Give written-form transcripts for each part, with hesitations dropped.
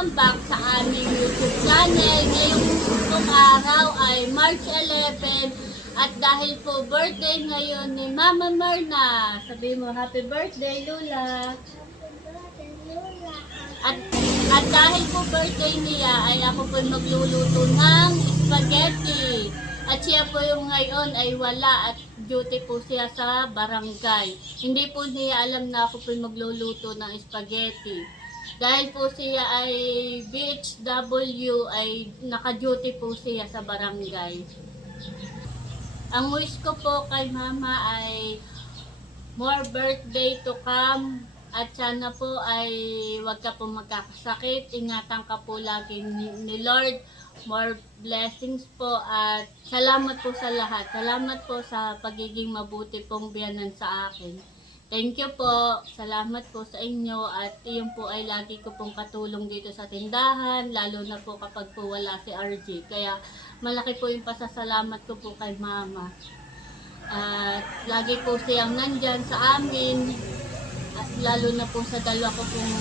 Welcome back sa aming YouTube channel. Ngayong araw ay March 11 at dahil po birthday ngayon ni Mama Myrna. Sabihin mo, happy birthday, Lula. At dahil po birthday niya ay ako po magluluto ng spaghetti. At siya po yung ngayon ay wala at duty po siya sa barangay. Hindi po niya alam na ako po magluluto ng spaghetti. Dahil po siya ay BHW ay naka-duty po siya sa barangay. Ang wish ko po kay Mama ay more birthday to come. At sana po ay wag ka po magkakasakit. Ingatan ka po lagi ni Lord. More blessings po at salamat po sa lahat. Salamat po sa pagiging mabuti pong biyanan sa akin. Thank you po. Salamat po sa inyo at iyon po ay lagi ko pong katulong dito sa tindahan. Lalo na po kapag po wala si RJ. Kaya malaki po yung pasasalamat ko po kay Mama. At lagi po siyang nandyan sa amin. At lalo na po sa dalawa ko pong,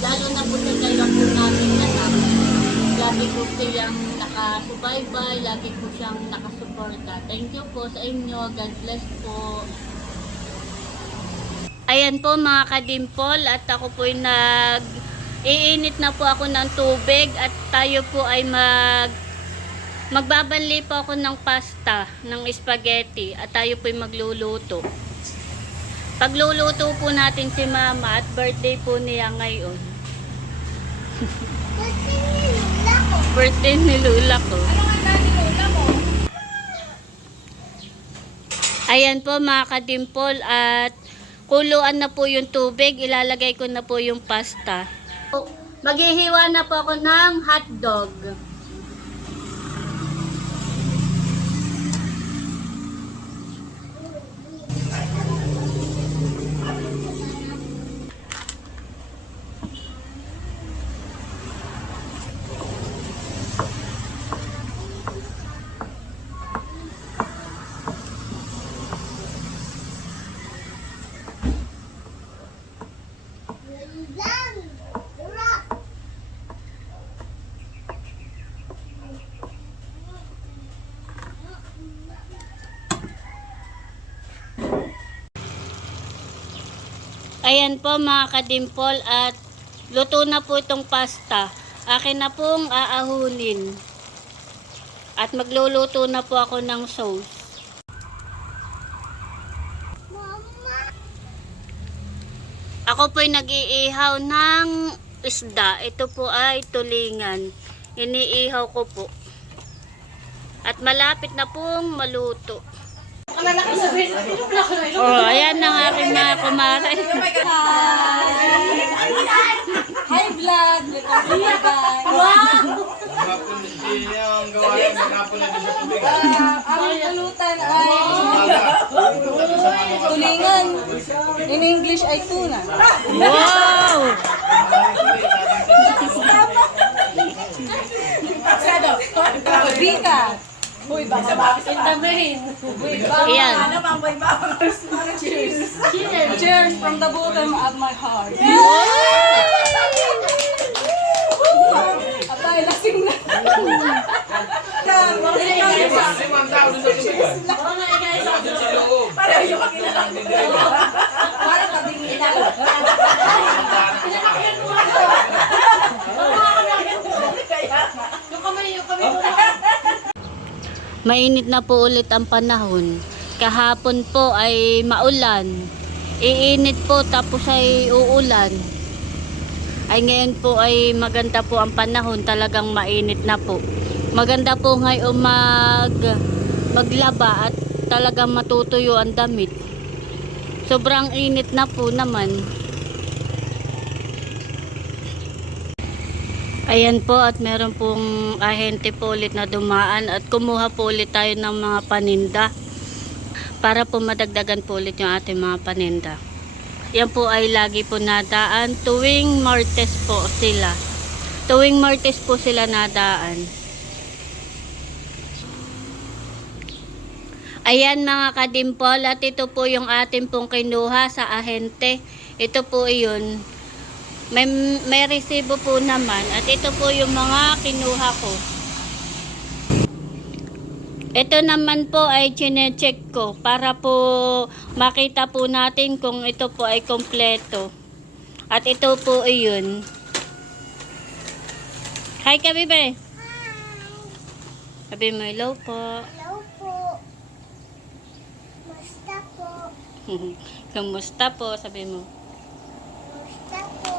lalo na po sa dalawa po namin anak. Lagi po siyang nakasubaybay, lagi po siyang nakasuporta. Thank you po sa inyo. God bless po. Ayan po mga kadimpol at ako po ay iinit na po ako ng tubig at tayo po ay magbabanli po ako ng pasta, ng spaghetti at tayo po ay magluluto. Pagluluto po natin si Mama at birthday po niya ngayon. Birthday ni Lula ko. Ano nga dali Lula mo? Ayan po mga kadimpol at kuluan na po yung tubig. Ilalagay ko na po yung pasta. Maghihiwa na po ako ng hotdog. Ayan po mga kadimpol at luto na po itong pasta. Akin na pong aahunin. At magluluto na po ako ng sauce. Ako po'y nag-iihaw ng isda. Ito po ay tulingan. Iniihaw ko po. At malapit na pong maluto. Oh, ayan ang aking mga kumare. Hi vlog! Ang pulutan ay tulingan. In English ay tuna. Wow! Bika. Uy, baka bakit in the main. Ayan. Cheers. Cheers from the bottom of my heart. Atay, lasing na. Para yung makilalang para tabing ina. Mainit na po ulit ang panahon. Kahapon po ay maulan. Iinit po tapos ay uulan. Ay ngayon po ay maganda po ang panahon. Talagang mainit na po. Maganda po ngayon maglaba at talagang matutuyo ang damit. Sobrang init na po naman. Ayan po at meron pong ahente po ulit na dumaan at kumuha po ulit tayo ng mga paninda para po madagdagan po ulit yung ating mga paninda. Yan po ay lagi po nadaan tuwing Martes po sila. Tuwing Martes po sila nadaan. Ayan mga kadimpol at ito po yung ating pong kinuha sa ahente. Ito po yun. may resibo po naman at ito po yung mga kinuha ko. Ito naman po ay chine-check ko para po makita po natin kung ito po ay kompleto. At ito po ay yun. Hi ka, bebe. Sabi mo, hello po. Hello po. Musta po? Kamusta po? Sabi mo. Musta po?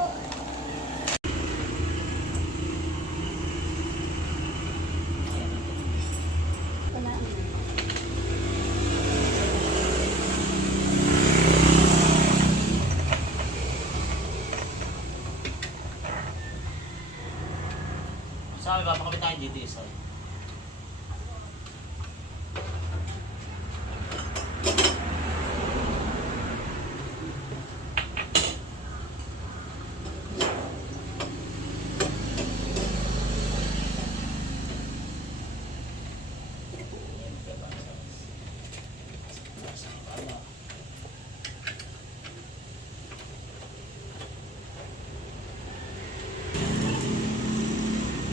Sabi ba, makapit tayo dito isa.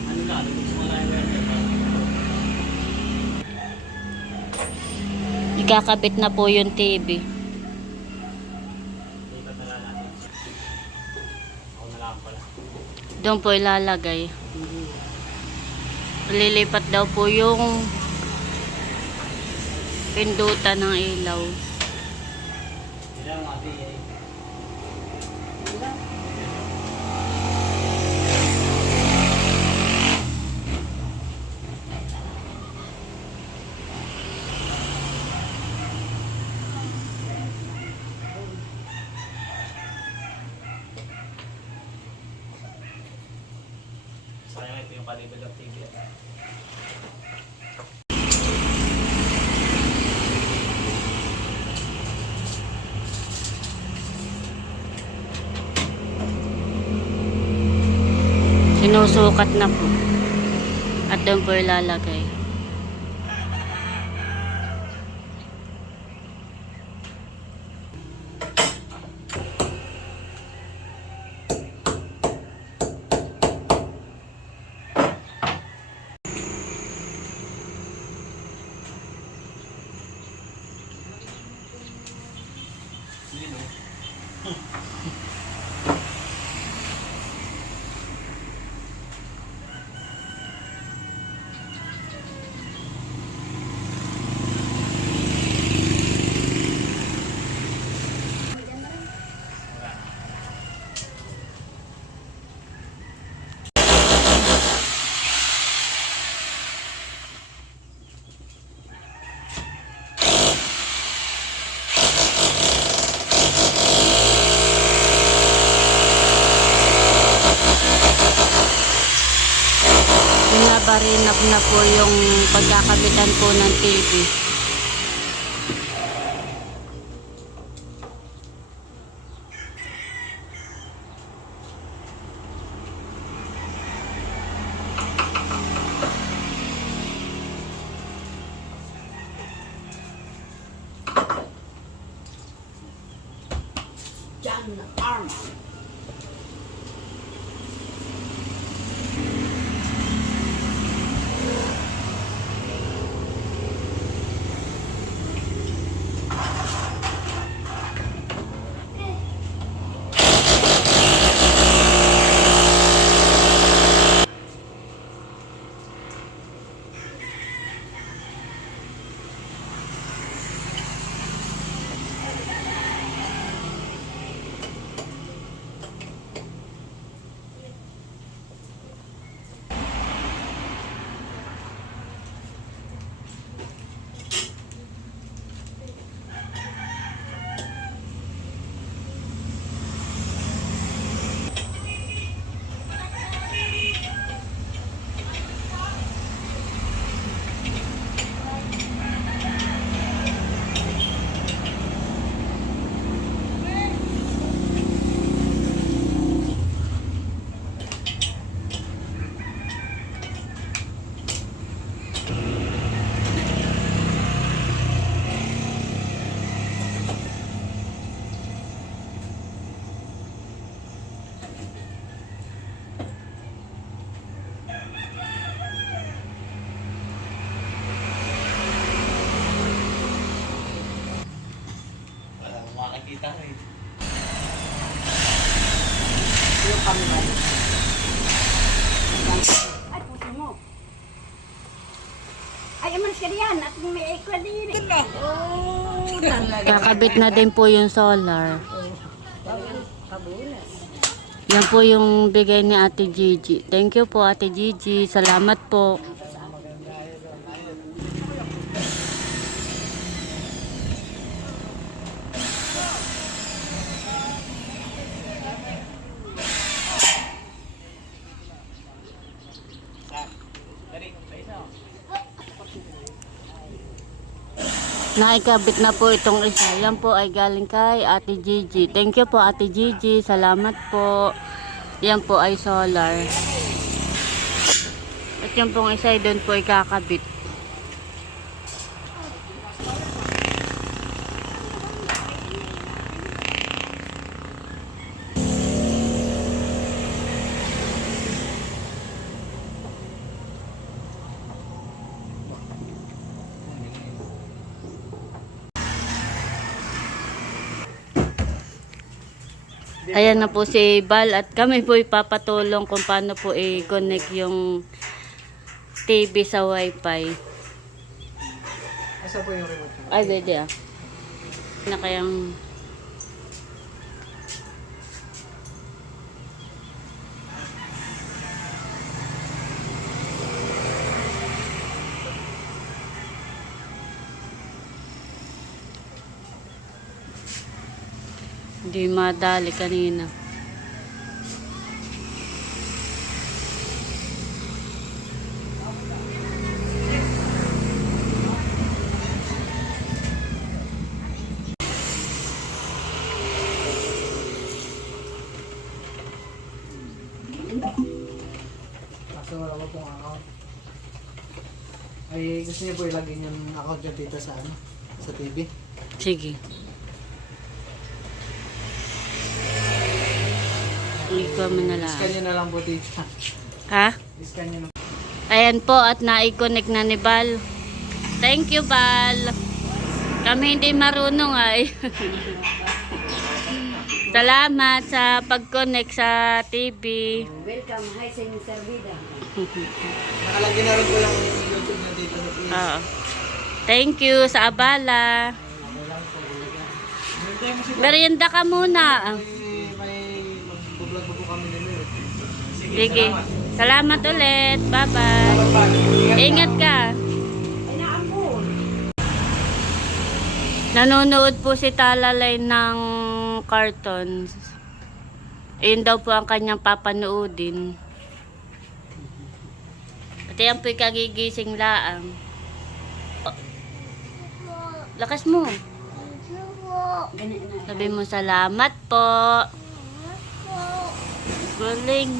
Ano na, gusto mo lang yung Ikakabit na po yung TV. lipat na lang natin. Ako na lang pala. Doon po ilalagay. Lilipat daw po yung pindutan ng ilaw. Ilang mga PA. Sayang ito yung palibad ng TV. Sinusukat na po. At doon po ilalagay. Binabarinap na po yung pagkakabitan po ng TV. John Arma. kahit. Yung kami ba? Ay, puso mo. Ay, amanas ka diyan. At may ekwa din. Oh, talaga. Kakabit na din po yung solar. Kabulas. Yan po yung bigay ni Ate Gigi. Thank you po Ate Gigi. Salamat po. Dali, sa isa. Naikabit na po itong isa. Yan po ay galing kay Ate Gigi. Thank you po Ate Gigi. Salamat po. Yan po ay solar. At yan pong isa ay doon po ay kakabit. Ayan na po si Bal at kami po ipapatulong kung paano po i-connect yung TV sa wifi. Asa po yung remote? Ay, pwede ah. Na kayang... Hindi madali kanina. Kaso wala ko pong account. Ay, gusto niyo po ilagay yung account niyo dito sa ano? Sa TV? Sige. Ikaw mo na lang. Scan niyo na lang po dito. Ha? Scan niyo na. Ayan po at na-connect na ni Bal. Thank you, Bal. Kami hindi marunong ay. Salamat sa pag-connect sa TV. Welcome. Hi, Sir Vida. Nakalagay na rin po yung YouTube niyo dito sa TV. Oo. Thank you sa abala. Merienda ka muna. May mag-vlog po kami din eh. Sige. Salamat ulit. Bye-bye. Ingat ka. Ay, naambun. Nanonood po si Talalay ng cartoons. Ayun daw po ang kanyang papanoodin. At yan po'y kagigising laang. Oh, lakas mo. Ganyan na. Sabi mo salamat po. Galing.